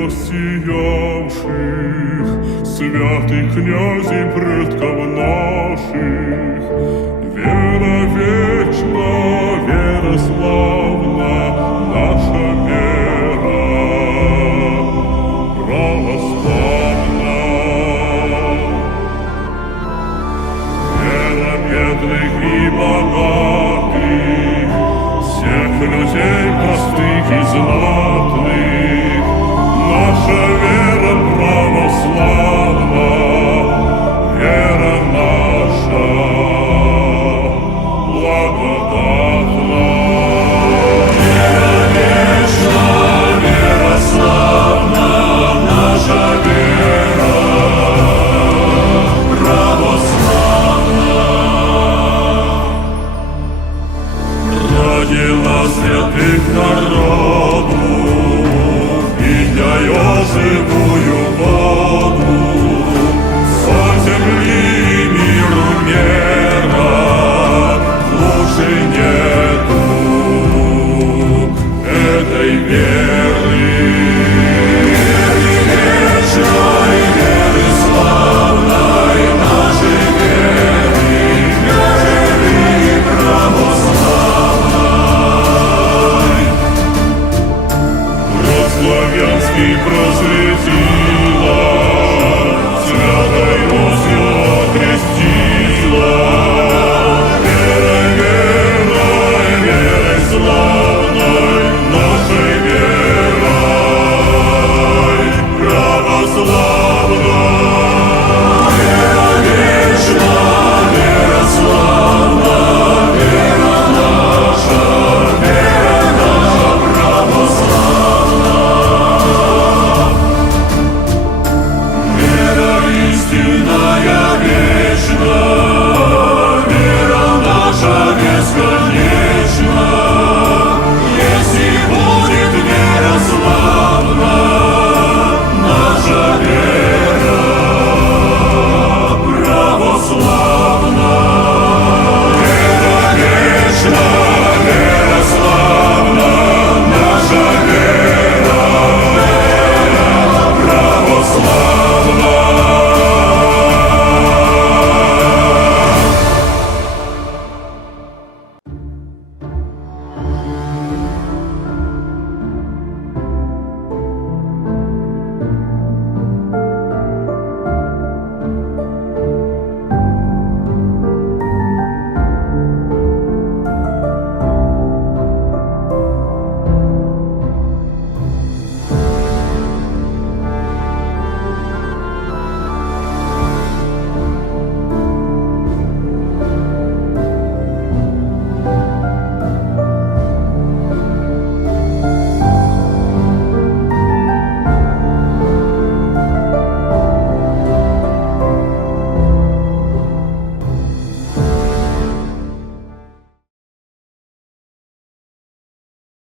воссиявших, святых князей предков наших. Вера вечна, вера славна, наша вера православна. Вера бедных и богатых, всех людей простых и знатных, наша вера православна, вера наша благодатна. Вера вечна, вера славна, наша вера православна. Родила святых народу, пітняю живую воду, соль земли миру мера, лучше нету этой веры. Веры вечной, веры славной, нашей веры, веры православной. Род славянский просветила, святой Русью окрестила. Верой, верой, верой славной, нашей верой православной.